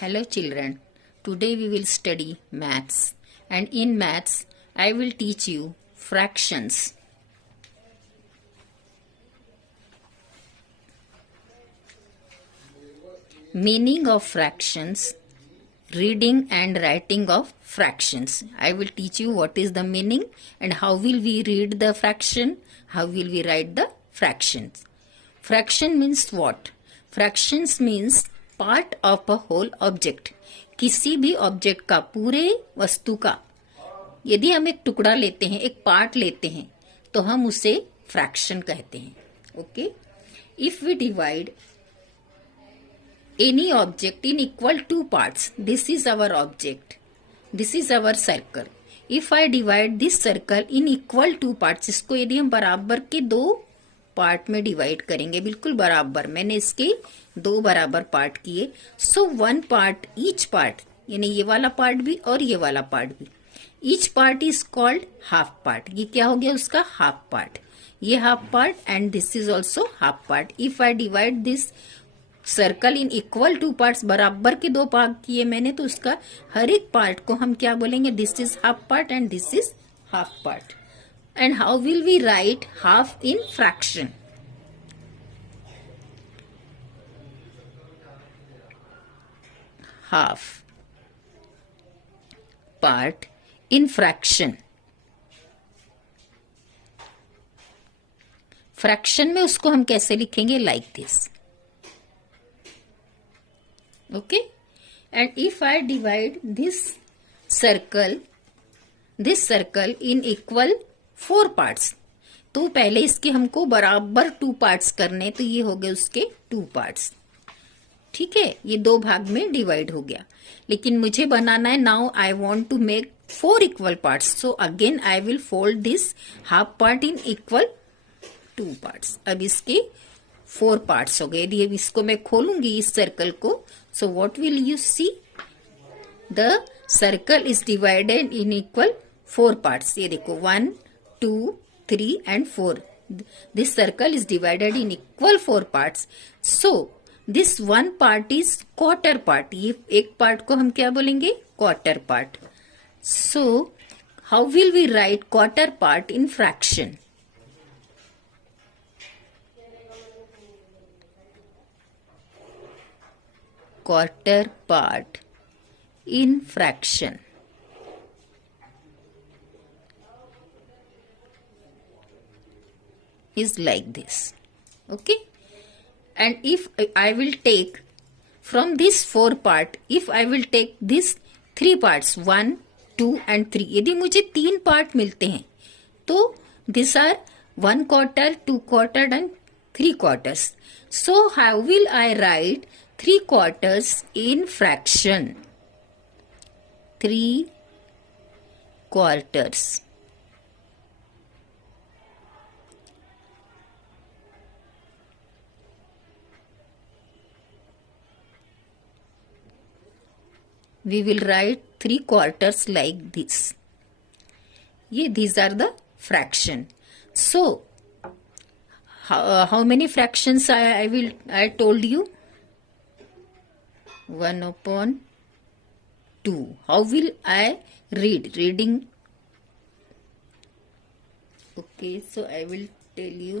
Hello children, today we will study maths, and in maths I will teach you fractions. Meaning of fractions, reading and writing of fractions. I will teach you what is the meaning and how will we read the fraction, how will we write the fractions. Fraction means what? Fractions means part of a whole object. किसी भी object का, पूरे वस्तु का यदि हम एक टुकड़ा लेते हैं, एक पार्ट लेते हैं, तो हम उसे फ्रैक्शन कहते हैं. Okay. If we divide any object in equal two parts, this is our object, this is our circle. If I divide this circle in equal two parts, इसको यदि हम बराबर के दो पार्ट में डिवाइड करेंगे, बिल्कुल बराबर, मैंने इसके दो बराबर पार्ट किए. So one part, each part, यानी ये वाला पार्ट भी और ये वाला पार्ट भी, each part is called half part. ये क्या हो गया उसका हाफ पार्ट. ये half part and this is also half part. If I divide this circle in equal two parts, बराबर के दो भाग किए मैंने, तो उसका हर एक पार्ट को हम क्या बोलेंगे, this is half part and this is half part. And how will we write half in fraction? Half part in fraction. Fraction में उसको हम कैसे लिखेंगे, like this. Okay. And if I divide this circle in equal 4 parts, तो पहले इसके हमको बराबर 2 पार्ट्स करने, तो ये हो गए उसके 2 पार्ट्स. ठीक है, ये दो भाग में डिवाइड हो गया. लेकिन मुझे बनाना है, now I want to make 4 equal parts. So again I will fold this half part in equal 2 parts. अब इसके 4 पार्ट्स हो गए. यदि अब इसको मैं खोलूंगी इस सर्कल को, so what will you see, the circle is divided in equal 4 parts. ये देखो 1, 2, 3 and 4. This circle is divided in equal 4 parts. So this one part is quarter part. ये एक part को हम क्या बोलेंगे, quarter part. So how will we write quarter part in fraction? Quarter part in fraction is like this. Okay. And if I will take from this 4 part, if I will take this 3 parts, 1, 2 and 3, यदि मुझे 3 part मिलते हैं, तो these are 1 quarter, 2 quarter and 3 quarters. So how will I write 3 quarters in fraction? 3 quarters. We will write 3 quarters like this. These are the fraction. So how many fractions I told you? 1/2. How will I read? Reading. Okay, so I will tell you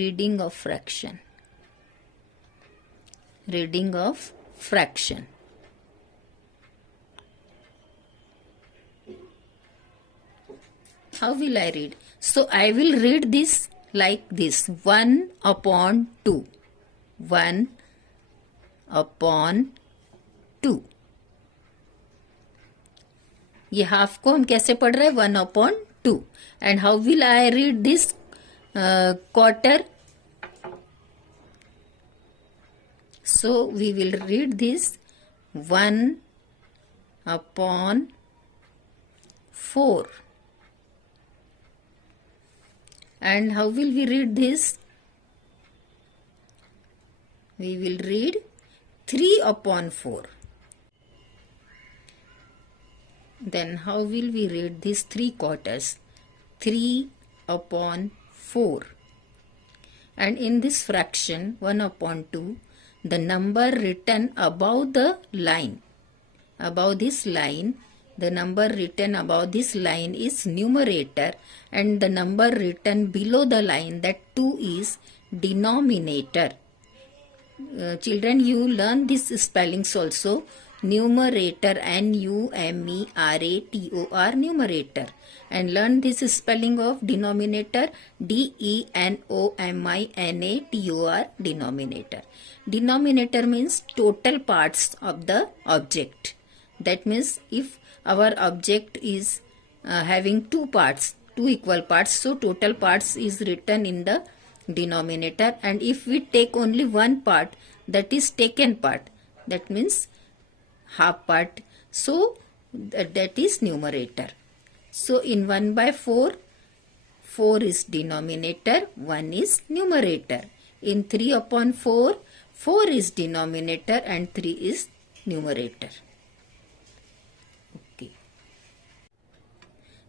reading of fraction. Reading of fraction. How will I read? So I will read this like this, 1/2. 1/2. ये half को हम कैसे पढ़ रहे हैं, 1/2. And how will I read this quarter? So we will read this 1/4. And how will we read this? We will read 3/4. Then how will we read these 3 quarters? 3/4. And in this fraction 1/2, the number written above the line, above this line, the number written above this line is numerator, and the number written below the line, that 2, is denominator. Children, you learn these spellings also. Numerator, Numerator, numerator, and learn this spelling of denominator, Denominator, denominator. Denominator means total parts of the object. That means if our object is having two parts, two equal parts, so total parts is written in the denominator, and if we take only one part, that is taken part, that means half part, so that is numerator. So in 1 by 4, 4 is denominator, 1 is numerator. In 3 upon 4, 4 is denominator and 3 is numerator. Okay.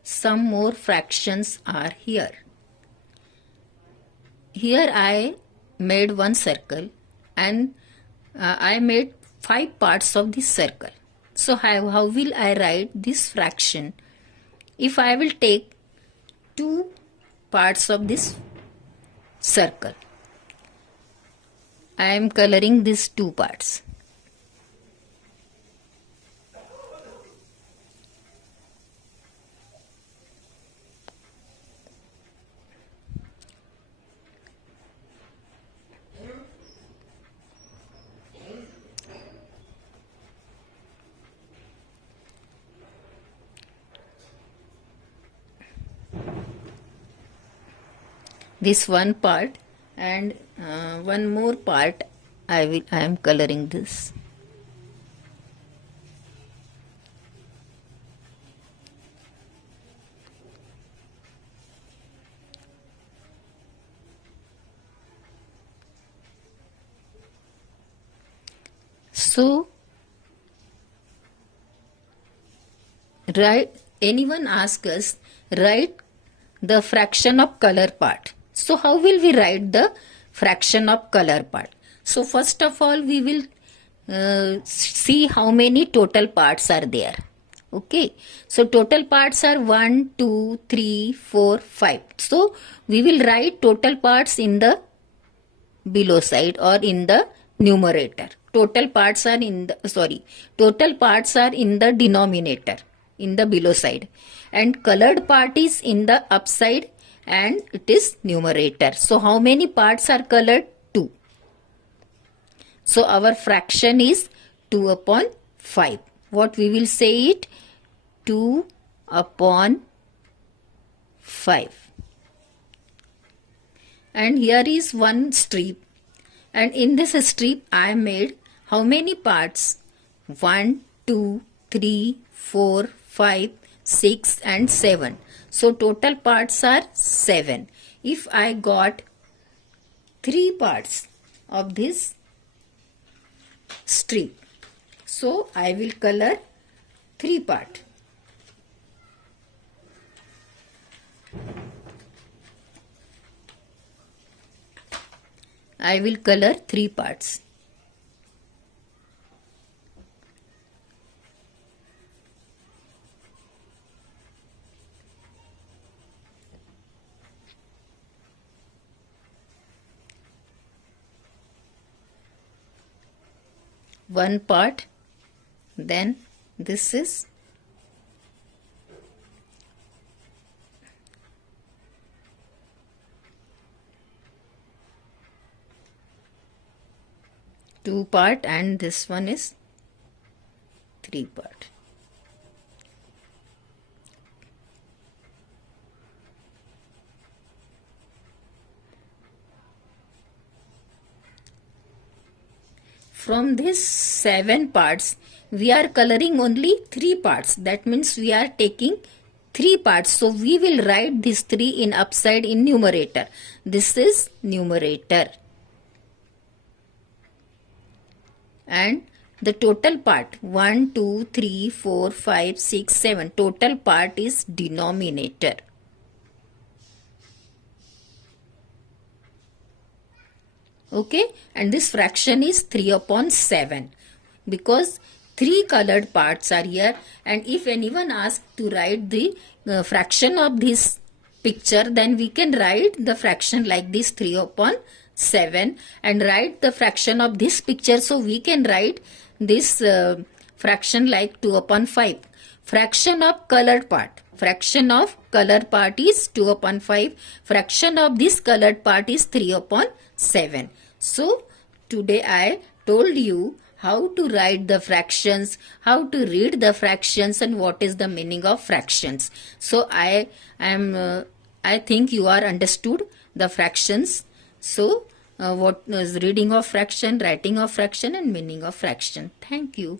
Some more fractions are here. Here I made one circle, and I made 5 parts of this circle. So how will I write this fraction? If I will take 2 parts of this circle, I am coloring these 2 parts. This one part, and one more part I am coloring this. So anyone asks us, write the fraction of color part. So how will we write the fraction of color part? So first of all, we will see how many total parts are there. Okay. So total parts are 1, 2, 3, 4, 5. So we will write total parts in the below side or in the numerator. Total parts are in the denominator, in the below side, and colored part is in the upside, and it is numerator. So how many parts are colored? 2. So our fraction is 2 upon 5. What we will say it? 2 upon 5. And here is one strip, and in this strip I made how many parts? 1, 2, 3, 4, 5, 6 and 7. So total parts are 7. If I got 3 parts of this strip, so I will color 3 parts. I will color 3 parts. One part, then this is two part, and this one is 3 part. From these 7 parts, we are coloring only 3 parts. That means we are taking 3 parts. So we will write this 3 in upside in numerator. This is numerator. And the total part 1, 2, 3, 4, 5, 6, 7. Total part is denominator. Okay, and this fraction is 3 upon 7 because 3 colored parts are here. And if anyone asks to write the fraction of this picture, then we can write the fraction like this 3 upon 7 and write the fraction of this picture. So we can write this fraction like 2 upon 5. Fraction of colored part. Fraction of colored part is 2 upon 5. Fraction of this colored part is 3 upon 7. So today I told you how to write the fractions, how to read the fractions, and what is the meaning of fractions. So I think you are understood the fractions. So what is reading of fraction, writing of fraction, and meaning of fraction. Thank you.